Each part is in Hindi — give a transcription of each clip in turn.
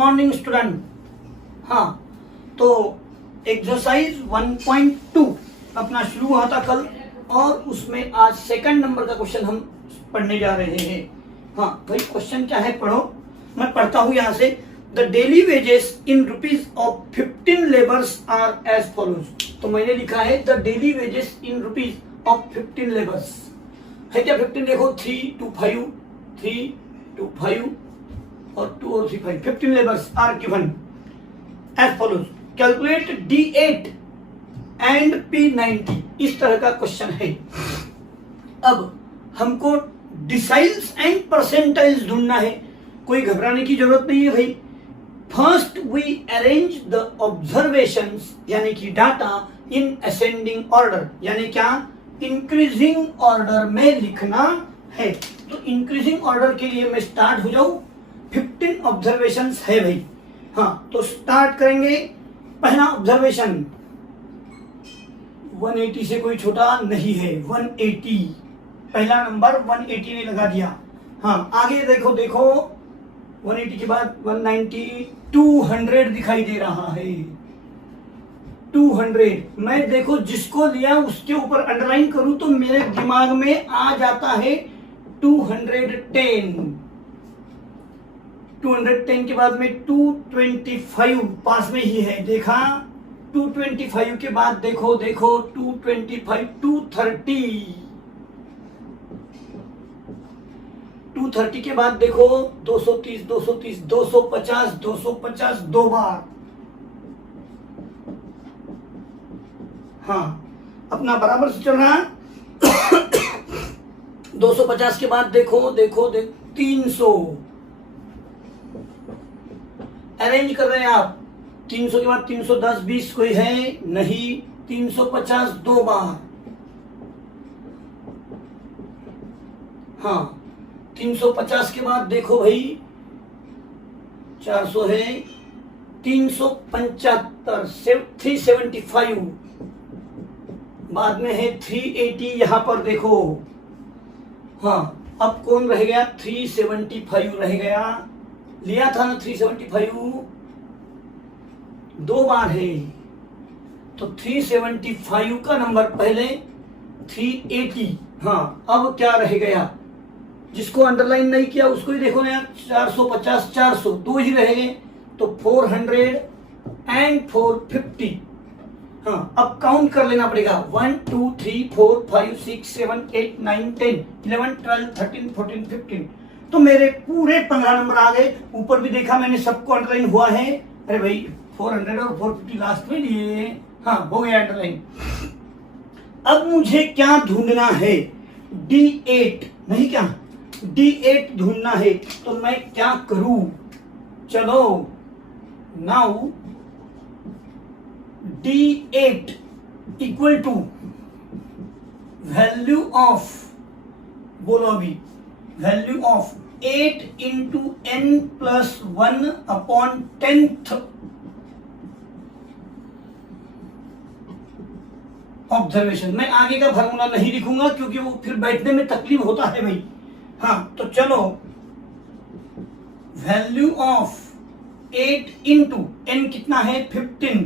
Morning student. हाँ, तो एक्सरसाइज 1.2 अपना शुरू हुआ था कल और उसमें आज सेकंड नंबर का क्वेश्चन हम पढ़ने जा रहे हैं। हाँ भाई, क्वेश्चन क्या है पढ़ो, मैं पढ़ता हूँ यहाँ से। The daily wages in rupees of 15 labours are as follows. तो मैंने लिखा है the daily wages in rupees of 15 labours. है क्या 15? देखो 3 2 5 3 2 5 और 2 और 3 5 15 labours are given as follows. Calculate D8 and P90। इस तरह का क्वेश्चन है। अब हमको डिसाइल्स एंड परसेंटाइल्स ढूंढना है। कोई घबराने की जरूरत नहीं है भाई। First we arrange the observations यानी कि डाटा इन असेंडिंग ऑर्डर, यानी क्या इंक्रीजिंग ऑर्डर में लिखना है। तो इंक्रीजिंग ऑर्डर के लिए मैं स्टार्ट हो जाऊं। 15 ऑब्जर्वेशंस है भाई। हाँ, तो स्टार्ट करेंगे। पहला ऑब्जर्वेशन 180 से कोई छोटा नहीं है, 180 पहला नंबर 180 ने लगा दिया। हाँ, आगे देखो 180 के बाद 190 200 दिखाई दे रहा है। 200 मैं देखो जिसको लिया उसके ऊपर अंडरलाइन करूं तो मेरे दिमाग में आ जाता है 210। 210 के बाद में 225 पास में ही है, देखा। 225 के बाद देखो 225 230 के बाद देखो 230 250 दो बार। हाँ, अपना बराबर से चल रहा है। 250 के बाद देखो 300 अरेंज कर रहे हैं आप। 300 के बाद 310 20 कोई है नहीं। 350 दो बार। हाँ, 350 के बाद देखो भाई 400 है। 375 375 बाद में है 380 यहां पर देखो। हाँ, अब कौन रह गया? 375 रह गया। लिया था ना 375 दो बार है, तो 375 का नंबर पहले 380। हाँ, अब क्या रह गया? जिसको अंडरलाइन नहीं किया उसको ही देखो ना यार। 450 400 दो ही रह गए, तो 400 एंड 450। हाँ, अब काउंट कर लेना पड़ेगा। 1 2 3 4 5 6 7 8 9 10 11 12 13 14 15। तो मेरे पूरे 15 नंबर आ गए। ऊपर भी देखा मैंने, सबको अंडरलाइन हुआ है। अरे भाई 400 और 450 लास्ट में लिए। हाँ, हो गया अंडरलाइन। अब मुझे क्या ढूंढना है? D8 नहीं, क्या D8 ढूंढना है। तो मैं क्या करूं? चलो, now D8 equal to value of, बोलो अभी, value of 8 into n plus 1 upon 10th observation. मैं आगे का फार्मूला नहीं लिखूंगा क्योंकि वो फिर बैठने में तकलीफ होता है भाई। हाँ, तो चलो, वैल्यू ऑफ 8 इंटू n कितना है 15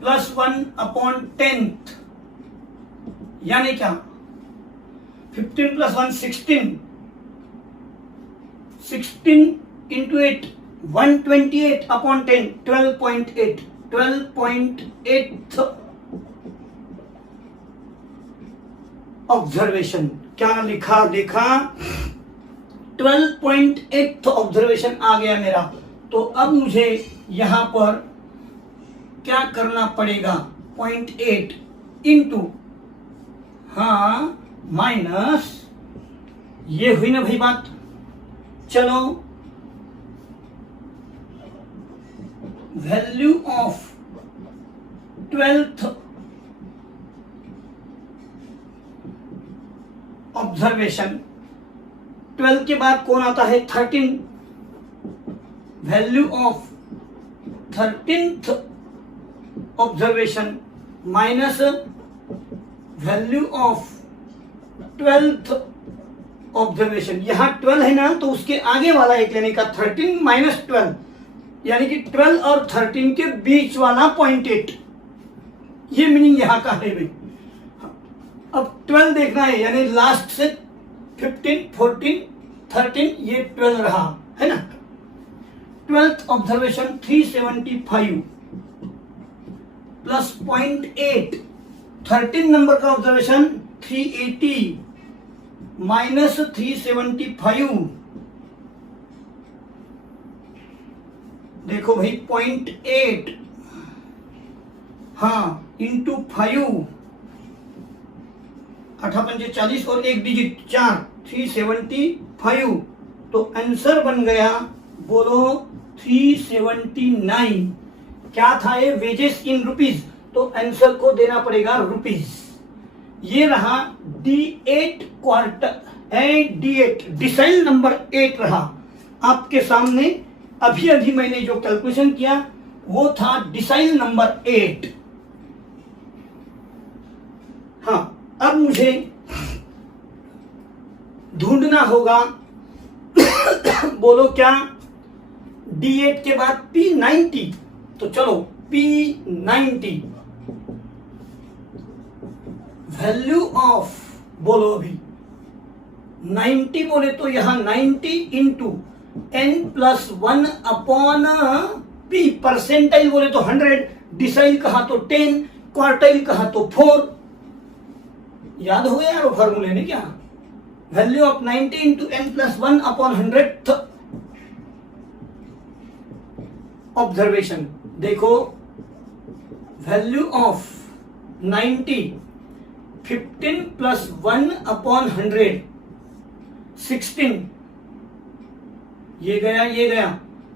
प्लस 1 अपॉन 10th, यानी क्या 15 प्लस 1 16 इंटू 8 128 अपॉन 10 12.8 ऑब्जर्वेशन। क्या लिखा देखा? 12.8 ऑब्जर्वेशन आ गया मेरा। तो अब मुझे यहां पर क्या करना पड़ेगा? 0.8 इंटू, हाँ, माइनस, ये हुई ना भाई बात। चलो, वैल्यू ऑफ 12th ऑब्जर्वेशन। 12 के बाद कौन आता है? 13। Value of 13th observation minus value of 12th observation. यहां 12 है ना, तो उसके आगे वाला एक लेने का 13 माइनस 12, यानी कि 12 और 13 के बीच वाला 0.8, ये मीनिंग यहां का है भाई। अब 12 देखना है, यानी लास्ट से 15, 14, 13, ये 12 रहा है ना। 12th ऑब्जर्वेशन 375 प्लस 0.8, 13 नंबर का ऑब्जर्वेशन 380 माइनस 375, देखो भाई 0.8, हाँ इंटू 5, 8×5 = 40 और एक डिजिट 4, 375, तो आंसर बन गया, बोलो 379। क्या था ये? वेजेस इन रुपीज, तो आंसर को देना पड़ेगा रुपीज। ये रहा D8 quarter, D8 decile number 8 रहा आपके सामने। अभी अभी मैंने जो कैलकुलेशन किया वो था डिसाइल नंबर 8। हाँ, अब मुझे ढूंढना होगा बोलो क्या? D8 के बाद P90, तो चलो P90 वैल्यू ऑफ, बोलो अभी 90 बोले तो यहां 90 into n+1 upon P, percentile बोले तो 100, डिसाइल कहा तो 10, क्वार्टाइल कहा तो 4। याद हो गया यार वो फॉर्मूले ने क्या? Value of 90 into n+1 upon 100th observation. देखो वैल्यू ऑफ 90, 15 + 1 अपॉन 100, 16, ये गया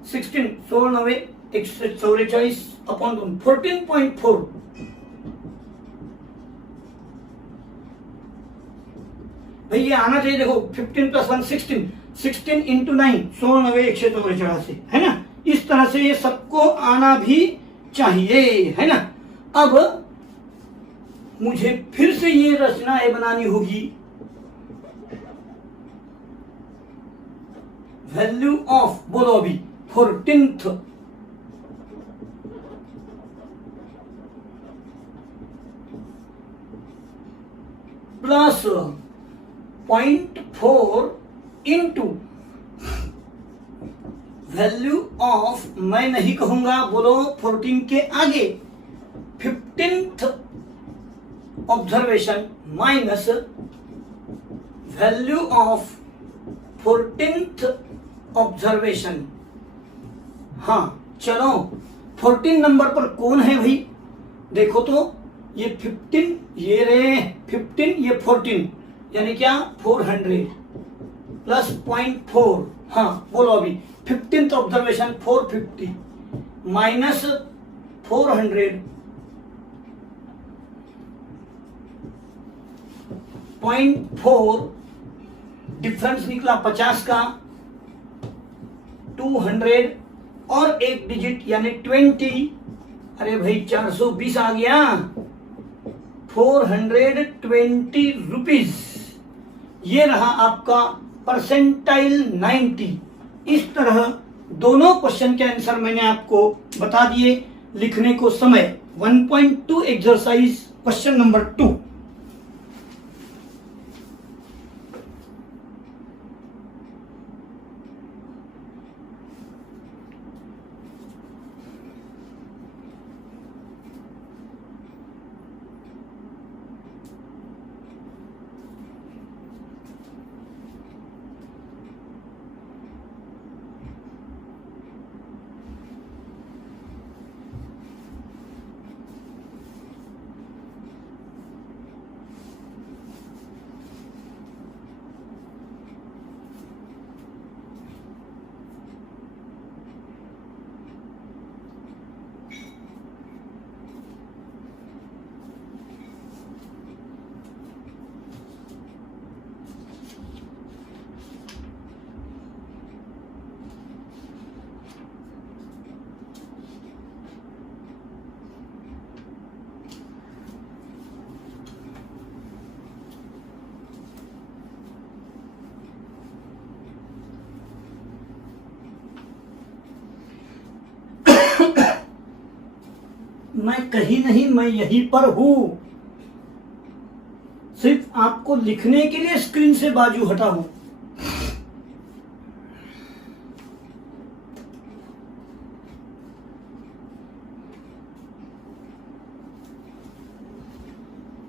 16, 16 9 144 अपॉन 2, 14.4। भाई ये आना चाहिए, देखो 15 + 1 16, 16 इंटू 9, 16 9 184 है ना। इस तरह से ये सबको आना भी चाहिए, है ना। अब मुझे फिर से ये रचनाएं बनानी होगी। वैल्यू ऑफ, बोलो अभी 14th plus 0.4 into value of, मैं नहीं कहूंगा, बोलो 14 के आगे 15th observation minus value of 14th observation. हाँ चलो, 14 नंबर पर कौन है भाई? देखो तो ये 15, ये रे 15, ये 14, यानी क्या 400 प्लस 0.4। हाँ बोलो अभी 15th ऑब्जर्वेशन 450 माइनस 400 0.4, डिफरेंस निकला 50 का, 200 और एक डिजिट यानी 20। अरे भाई 420 आ गया, 420 रुपीज। ये रहा आपका परसेंटाइल 90। इस तरह दोनों क्वेश्चन के आंसर मैंने आपको बता दिए। लिखने को समय 1.2 एक्सरसाइज क्वेश्चन नंबर 2। मैं कहीं नहीं, मैं यहीं पर हूं। सिर्फ आपको लिखने के लिए स्क्रीन से बाजू हटा हूं।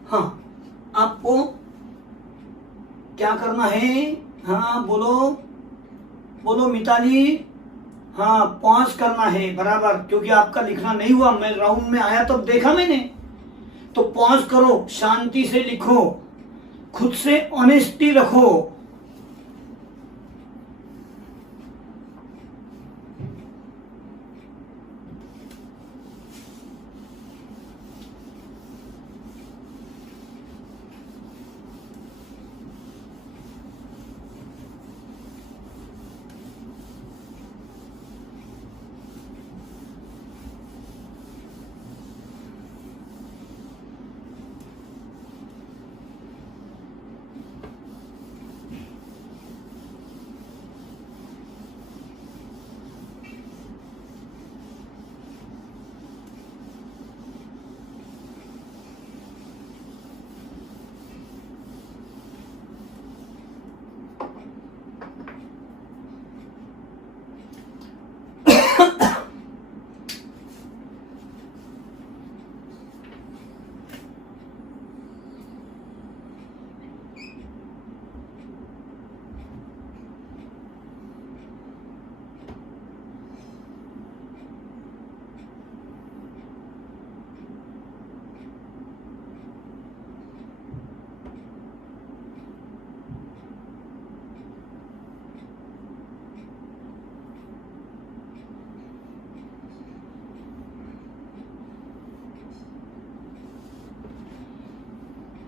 हाँ, आपको क्या करना है? हाँ बोलो बोलो मिताली। हाँ, पॉज करना है बराबर, क्योंकि आपका लिखना नहीं हुआ। मैं राउंड में आया तो देखा मैंने, तो पॉज करो, शांति से लिखो, खुद से ऑनेस्टी रखो।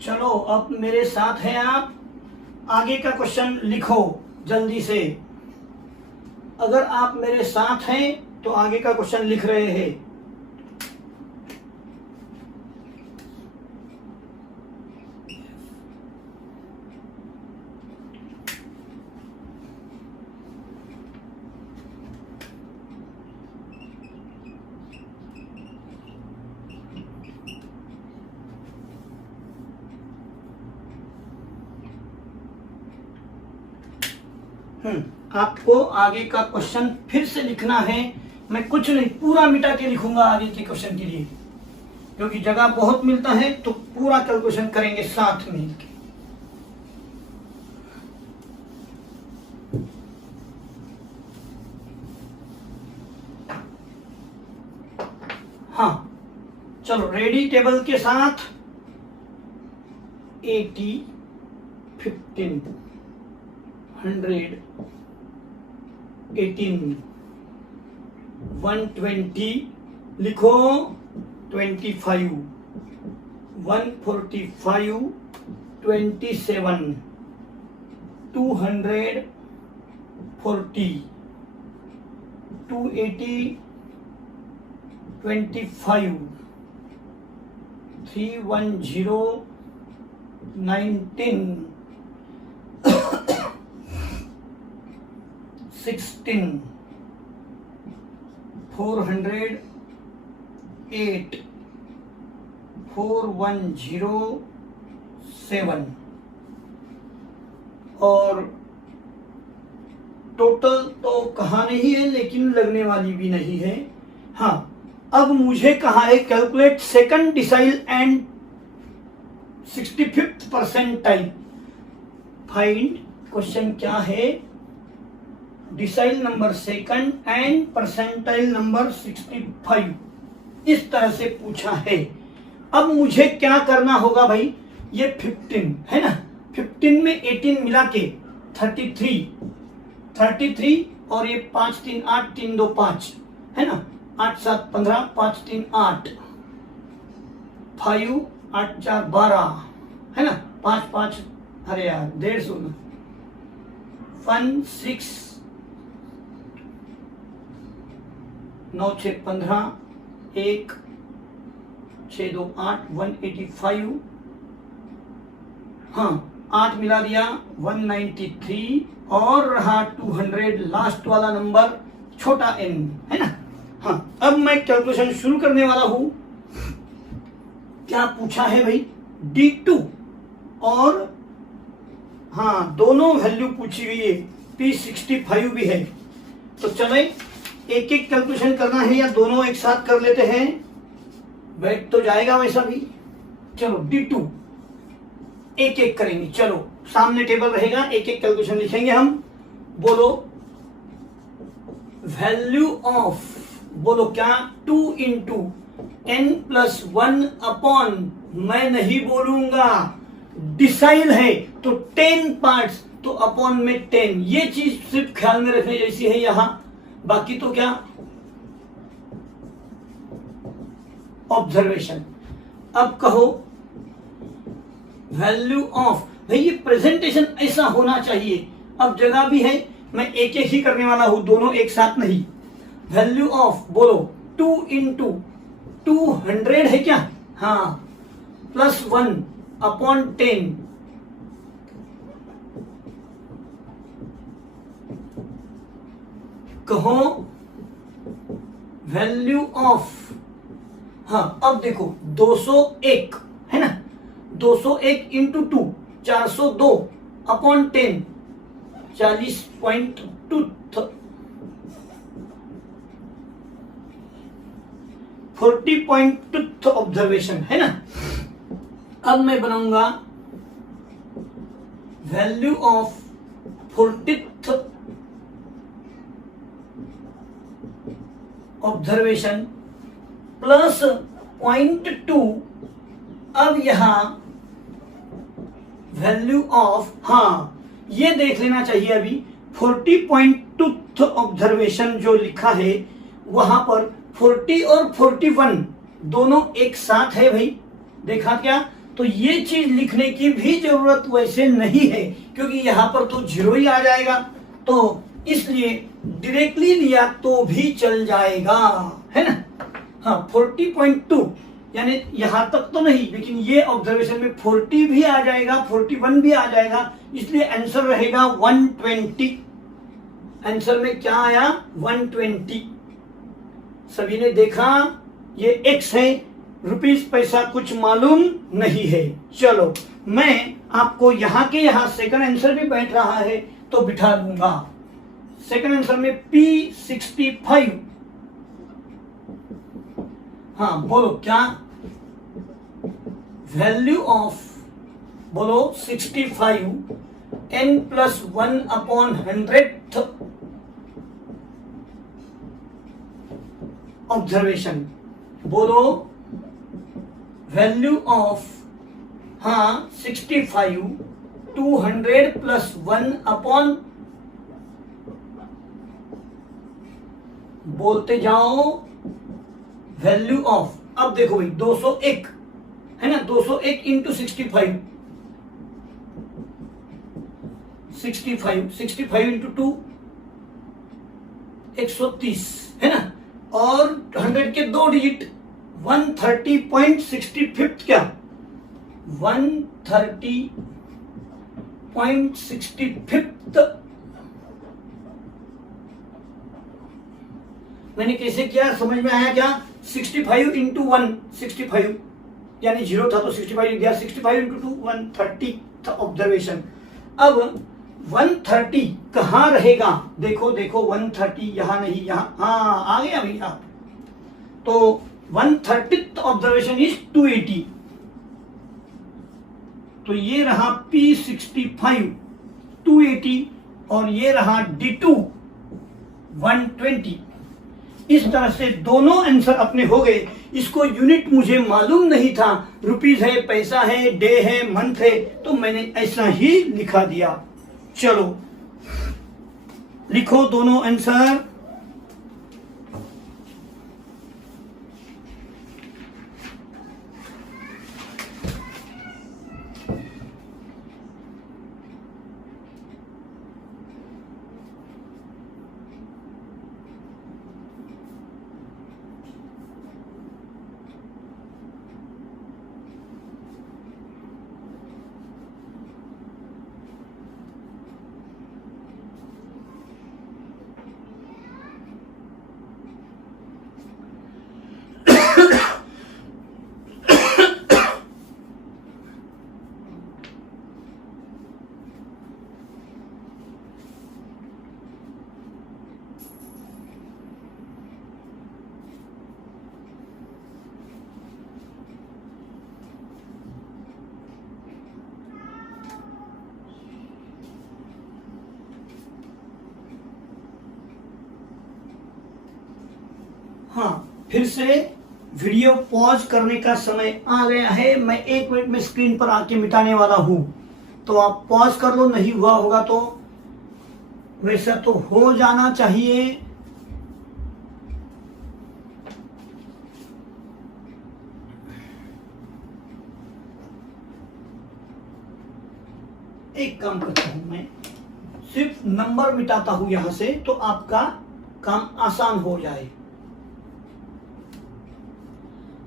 चलो अब मेरे साथ हैं आप, आगे का क्वेश्चन लिखो जल्दी से। अगर आप मेरे साथ हैं तो आगे का क्वेश्चन लिख रहे हैं। आपको आगे का क्वेश्चन फिर से लिखना है। मैं कुछ नहीं, पूरा मिटा के लिखूंगा आगे के क्वेश्चन के लिए, क्योंकि जगह बहुत मिलता है, तो पूरा कैलकुलेशन करेंगे साथ में। हाँ चलो, रेडी टेबल के साथ 80, 15, 100, 18, 120 लिखो, 25, 145, 27, 240, 280, 25, 310, 19, 16, 408, 4107 और टोटल तो कहा नहीं है, लेकिन लगने वाली भी नहीं है। हाँ, अब मुझे कहा है calculate second decile and 65th percentile. Find, question क्या है, decile number second and percentile number 65, इस तरह से पूछा है। अब मुझे क्या करना होगा भाई, ये 15 है ना, 15 में 18 मिला के 33 और ये 5 3 8 3 2 5 है ना, 8 7 15, 5 3 8, 5 8 4 12 है ना, 5 5 अरे यार 150, 1 6 9 6 15, 1 6 2 8, 185, हाँ 8 मिला दिया 193 और रहा 200, लास्ट वाला नंबर छोटा n है ना। हाँ, अब मैं कैलकुलेशन शुरू करने वाला हूं। क्या पूछा है भाई, D2 और हाँ दोनों वैल्यू पूछी गई है, P65 भी है। तो चले एक एक कैलकुलेशन करना है या दोनों एक साथ कर लेते हैं, बैठ तो जाएगा वैसा भी। चलो D2 एक एक करेंगे, चलो सामने टेबल रहेगा, एक एक कैलकुलेशन लिखेंगे हम। बोलो वैल्यू ऑफ, बोलो क्या, 2 इंटू n+1 अपॉन, मैं नहीं बोलूंगा, डिसाइल है तो 10 पार्ट्स, तो अपॉन में 10, ये चीज सिर्फ ख्याल में रखने जैसी है यहां, बाकी तो क्या ऑब्जर्वेशन। अब कहो वैल्यू ऑफ, भाई ये प्रेजेंटेशन ऐसा होना चाहिए, अब जगह भी है, मैं एक एक ही करने वाला हूं, दोनों एक साथ नहीं। वैल्यू ऑफ बोलो 2 इंटू 200 है क्या, हाँ, +1 अपॉन 10, कहो वैल्यू ऑफ, हाँ अब देखो 201 है ना, 201 इंटू 2 402 अपॉन 10 40.2 40.2 ऑब्जर्वेशन है ना। अब मैं बनाऊंगा value of 40th observation plus 0.2। अब यहां वैल्यू ऑफ, हाँ ये देख लेना चाहिए अभी 40.2 ऑब्जर्वेशन जो लिखा है वहां पर 40 और 41 दोनों एक साथ है भाई, देखा क्या, तो ये चीज लिखने की भी जरूरत वैसे नहीं है क्योंकि यहां पर तो 0 ही आ जाएगा, तो इसलिए डायरेक्टली लिया तो भी चल जाएगा, है ना। हाँ 40.2 यानी यहां तक तो नहीं, लेकिन ये ऑब्जर्वेशन में 40 भी आ जाएगा, 41 भी आ जाएगा, इसलिए आंसर रहेगा 120। आंसर में क्या आया 120। सभी ने देखा ये x है, रुपीस पैसा कुछ मालूम नहीं है। चलो मैं आपको यहां के यहां सेकंड आंसर भी बैठ रहा है तो बिठा दूंगा। सेकंड आंसर में P65, हाँ बोलो क्या, वैल्यू ऑफ बोलो 65 n+1 अपॉन 100th ऑब्जर्वेशन, बोलो वैल्यू ऑफ, हाँ 65 200+1 अपॉन, बोलते जाओ वैल्यू ऑफ। अब देखो भाई 201 है ना, 201 इंटू 65, 65 इंटू 2 130 है ना, और 100 के 2 डिजिट 130.65 क्या 130.65। मैंने कैसे किया समझ में आया क्या, 65 इंटू 1 65 यानी 0 था तो 65 लिख दिया, 65 इंटू 2 130 था ऑब्जर्वेशन। अब 130 कहां रहेगा, देखो देखो 130 यहां नहीं, यहां, हाँ आ गया भैया, तो 130th ऑब्जर्वेशन इज 280, तो ये रहा P65 280 और ये रहा D2 120। इस तरह से दोनों आंसर अपने हो गए। इसको यूनिट मुझे मालूम नहीं था, रुपीस है, पैसा है, डे है, मंथ है, तो मैंने ऐसा ही लिखा दिया। चलो लिखो दोनों आंसर। हाँ, फिर से वीडियो पॉज करने का समय आ गया है। मैं 1 मिनट में स्क्रीन पर आके मिटाने वाला हूं, तो आप पॉज कर लो। नहीं हुआ होगा तो वैसा तो हो जाना चाहिए। एक काम करता हूं, मैं सिर्फ नंबर मिटाता हूं यहां से, तो आपका काम आसान हो जाए।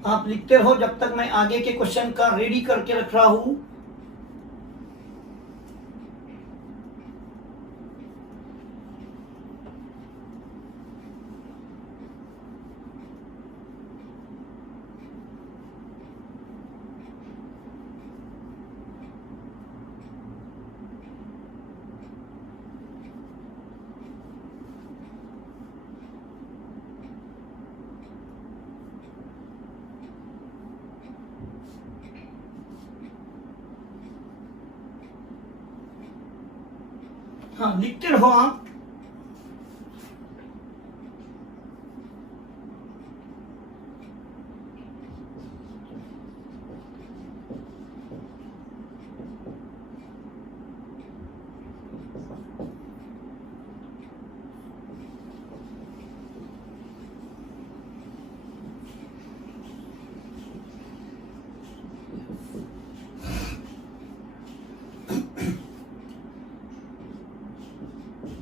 आप लिखते रहो जब तक मैं आगे के क्वेश्चन का रेडी करके रख रहा हूं। हाँ, लिखते रहो आप।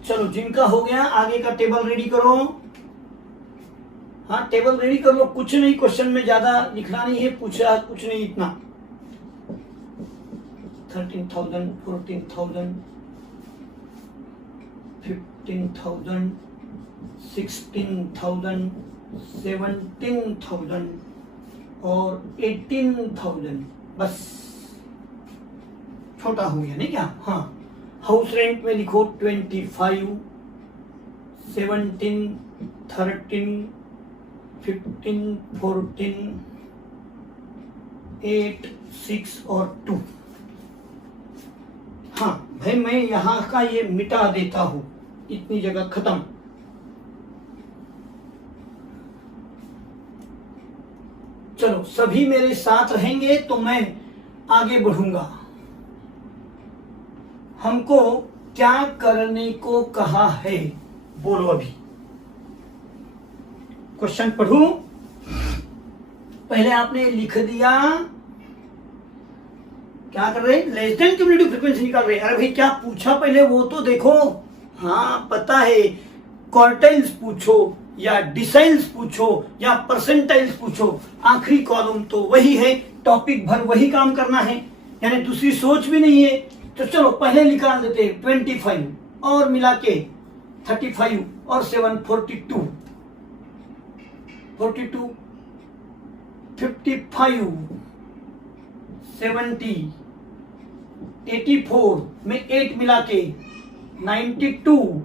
चलो, जिनका हो गया आगे का टेबल रेडी करो। हाँ, टेबल रेडी कर लो। कुछ नहीं, क्वेश्चन में ज्यादा लिखना नहीं है, पूछा कुछ नहीं इतना। 13,000, 14,000, 15,000, 16,000, 17,000 और 18,000। बस छोटा हो गया नहीं क्या? हाँ, हाउस रेंट में लिखो 25, 17, 13, 15, 14, 8, 6 और 2। हाँ भाई, मैं यहां का ये मिटा देता हूं, इतनी जगह खत्म। चलो, सभी मेरे साथ रहेंगे तो मैं आगे बढ़ूंगा। हमको क्या करने को कहा है, बोलो अभी। क्वेश्चन पढ़ूं? पहले आपने लिख दिया। क्या कर रहे? लेस देन क्यूमुलेटिव फ्रीक्वेंसी निकाल रहे। अरे भाई, क्या पूछा पहले वो तो देखो। हाँ पता है, क्वार्टाइल्स पूछो या डिसाइल्स पूछो या परसेंटाइल्स पूछो, आखिरी कॉलम तो वही है, टॉपिक भर वही काम करना है, यानी दूसरी सोच भी नहीं है। तो चलो पहले निकाल देते हैं 25 और मिला के 35 और 7 42, 42, 55, 70, 84 में 8 मिला के 92,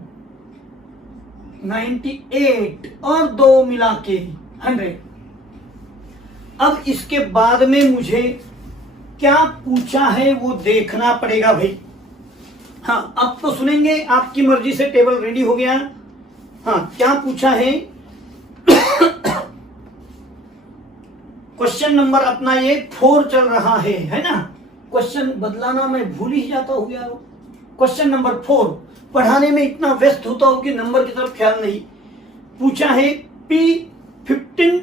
98 और 2 मिला के 100। अब इसके बाद में मुझे क्या पूछा है वो देखना पड़ेगा भाई। हाँ, अब तो सुनेंगे, आपकी मर्जी से टेबल रेडी हो गया। हाँ, क्या पूछा है? क्वेश्चन नंबर अपना ये 4 चल रहा है ना? क्वेश्चन बदलाना मैं भूल ही जाता हूँ यार। क्वेश्चन नंबर 4, पढ़ाने में इतना व्यस्त होता हूं कि नंबर की तरफ ख्याल नहीं। पूछा है P15,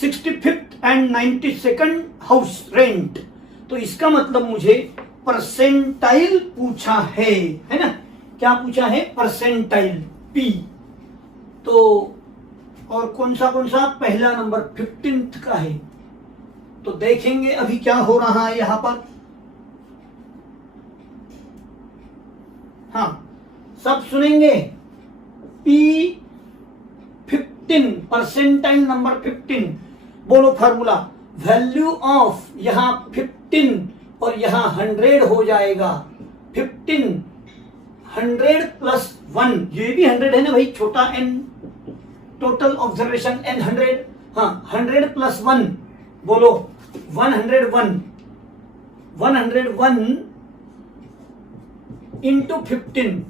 65 एंड 92 हाउस रेंट। तो इसका मतलब मुझे परसेंटाइल पूछा है ना? क्या पूछा है? Percentile P। तो और कौन सा पहला नंबर 15th का है। तो देखेंगे अभी क्या हो रहा है यहां पर। हाँ, सब सुनेंगे। P15, percentile number 15। बोलो फार्मूला। वैल्यू ऑफ यहां 15 और यहां 100 हो जाएगा। 15, 100 प्लस 1, ये भी 100 है ना भाई, छोटा n। Total observation n 100। हाँ, 100 प्लस 1, बोलो 101। 101 इंटू 15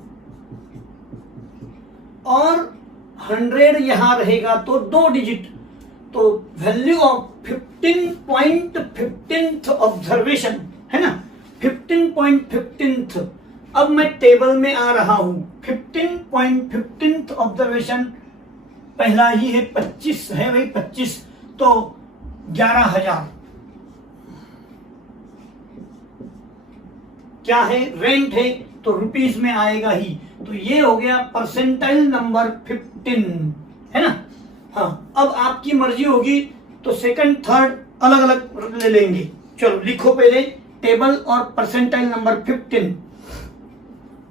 और 100 यहां रहेगा तो 2 डिजिट, तो वैल्यू ऑफ 15.15th ऑब्जर्वेशन है ना, 15.15th। अब मैं टेबल में आ रहा हूं, 15.15th ऑब्जर्वेशन पहला ही है, 25 है भाई, 25 तो 11,000 क्या है, रेंट है तो रुपीस में आएगा ही, तो ये हो गया परसेंटाइल नंबर 15 है ना। हाँ, अब आपकी मर्जी होगी तो सेकंड थर्ड अलग अलग ले लेंगे। चलो लिखो पहले टेबल और परसेंटाइल नंबर 15,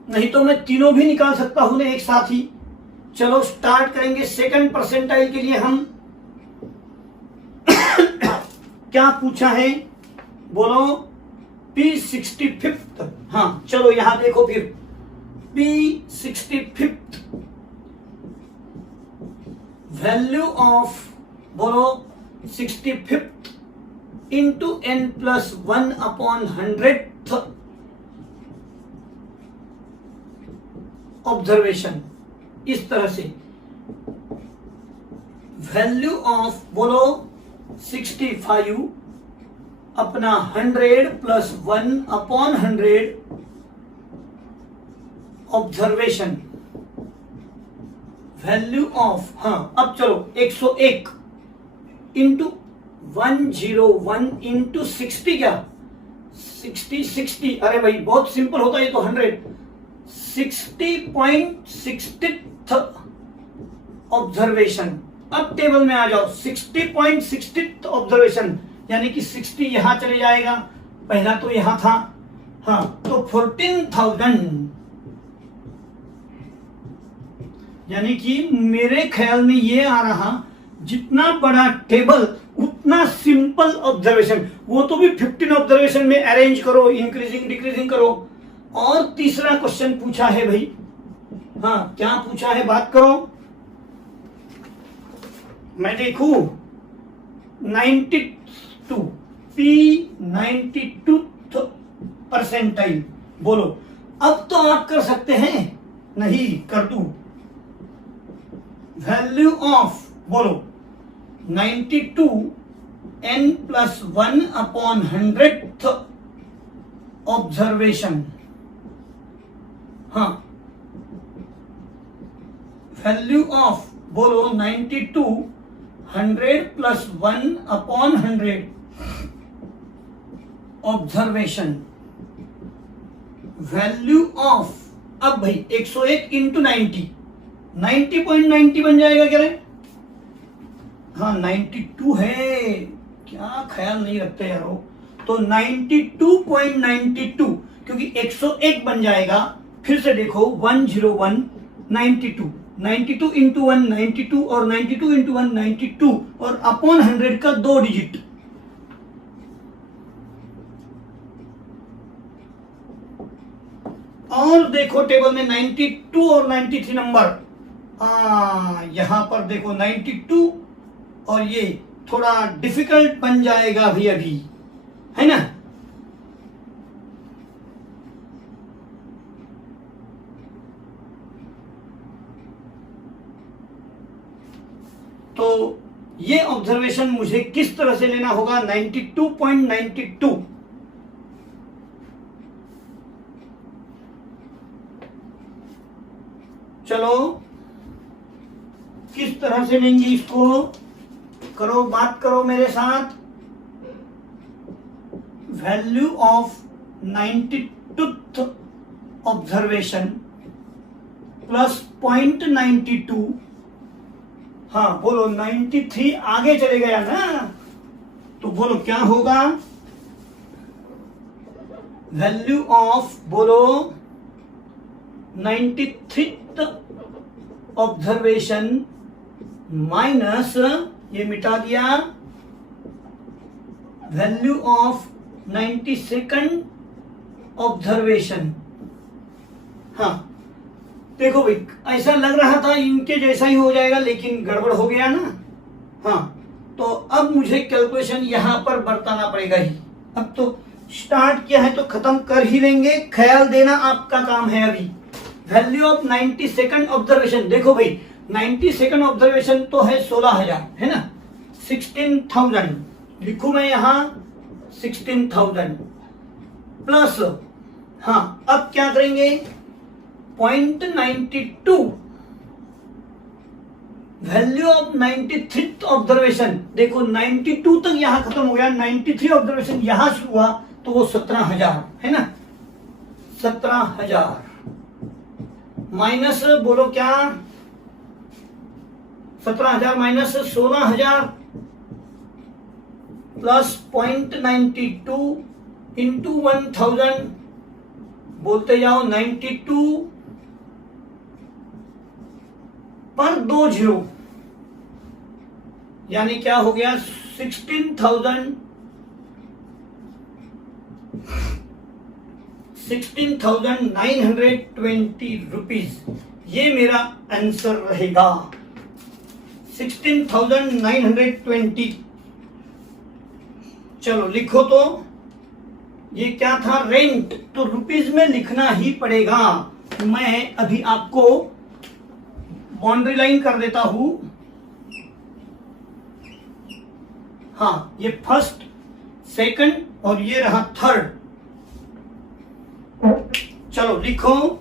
नहीं तो मैं तीनों भी निकाल सकता हूं ना एक साथ ही। चलो स्टार्ट करेंगे सेकंड परसेंटाइल के लिए। हम क्या पूछा है बोलो, P65। हाँ चलो यहां देखो फिर, P65 वैल्यू ऑफ बोलो 65 into n+1 upon 100th observation. इस तरह से वैल्यू ऑफ बोलो 65 अपना 100+1 अपॉन 100 ऑब्जर्वेशन, वैल्यू ऑफ, हाँ अब चलो 101 इंटू 101 इंटू 60, क्या 60, अरे भाई बहुत सिंपल होता है ये तो, 100 60.60th ऑब्जर्वेशन। अब टेबल में आ जाओ, 60.60th ऑब्जर्वेशन यानी कि 60 यहां चले जाएगा, पहला तो यहां था, हाँ तो 14,000, यानी कि मेरे ख्याल में ये आ रहा, जितना बड़ा टेबल उतना सिंपल ऑब्जर्वेशन, वो तो भी 15 ऑब्जर्वेशन में अरेंज करो, इंक्रीजिंग डिक्रीजिंग करो। और तीसरा क्वेश्चन पूछा है भाई, हाँ क्या पूछा है बात करो, मैं देखू 92 P92 परसेंटाइल, बोलो अब तो आप कर सकते हैं, नहीं कर दू, वैल्यू ऑफ बोलो 92 n+1 अपॉन 100th ऑब्जर्वेशन। हाँ वैल्यू ऑफ बोलो 92 100+1 अपॉन 100 ऑब्जर्वेशन, वैल्यू ऑफ, अब भाई 101 इंटू 90.90 बन जाएगा क्या रे, हाँ 92 है, क्या ख्याल नहीं रखते यार वो, तो 92.92 क्योंकि 101 बन जाएगा, फिर से देखो 101 92 इंटू 1 92 और 92 इंटू 1 92 और अपॉन 100 का 2 डिजिट, और देखो टेबल में 92 और 93 नंबर, यहां पर देखो 92 और ये थोड़ा डिफिकल्ट बन जाएगा भी अभी, है ना। तो ये ऑब्जर्वेशन मुझे किस तरह से लेना होगा, 92.92, चलो किस तरह से लेंगे इसको, करो बात करो मेरे साथ, value of 92th observation plus 0.92, हाँ बोलो 93 आगे चले गया ना, तो बोलो क्या होगा, वैल्यू ऑफ बोलो 93th ऑब्जर्वेशन माइनस, ये मिटा दिया, वैल्यू ऑफ 92nd ऑब्जर्वेशन। हाँ देखो भाई ऐसा लग रहा था इनके जैसा ही हो जाएगा, लेकिन गड़बड़ हो गया ना। हाँ तो अब मुझे कैलकुलेशन यहां पर बरताना पड़ेगा ही, अब तो स्टार्ट किया है तो खत्म कर ही लेंगे, ख्याल देना आपका काम है। अभी वैल्यू ऑफ 92nd ऑब्जर्वेशन, देखो भाई 92nd ऑब्जर्वेशन तो है 16,000, है ना। 16,000 लिखूं मैं यहां, 16,000 प्लस, हाँ अब क्या करेंगे, 0.92 वैल्यू ऑफ 93 ऑब्जर्वेशन। देखो 92 तक यहां खत्म हो गया, 93 ऑब्जर्वेशन यहां से हुआ तो वो 17,000 है ना। 17,000 माइनस, बोलो क्या, 17,000 माइनस 16,000 प्लस 0.92 इंटू 1,000, बोलते जाओ 92 पर 2 जीरो, यानी क्या हो गया 16,920 रुपीज। ये मेरा आंसर रहेगा 16,920। चलो लिखो तो, ये क्या था, रेंट, तो रुपीज में लिखना ही पड़ेगा। मैं अभी आपको बाउंड्री लाइन कर देता हूं। हाँ, ये फर्स्ट, सेकंड और ये रहा थर्ड। चलो लिखो,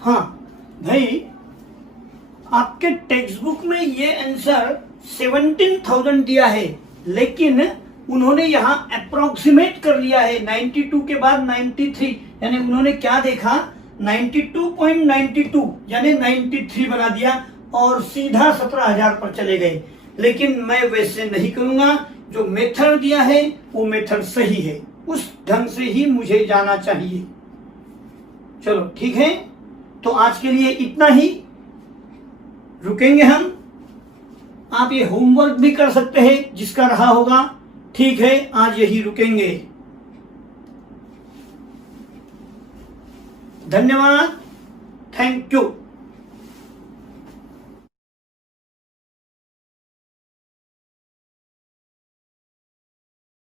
हाँ भाई, आपके टेक्स्ट बुक में ये आंसर 17,000 दिया है, लेकिन उन्होंने यहाँ अप्रोक्सीमेट कर लिया है 92 के बाद 93, यानी उन्होंने क्या देखा 92.92 यानी 93 बना दिया और सीधा 17,000 पर चले गए। लेकिन मैं वैसे नहीं करूंगा, जो मेथड दिया है वो मेथड सही है, उस ढंग से ही मुझे जाना चाहिए। चलो ठीक है, तो आज के लिए इतना ही, रुकेंगे हम। आप ये होमवर्क भी कर सकते हैं जिसका रहा होगा, ठीक है, आज यही रुकेंगे। धन्यवाद, थैंक यू।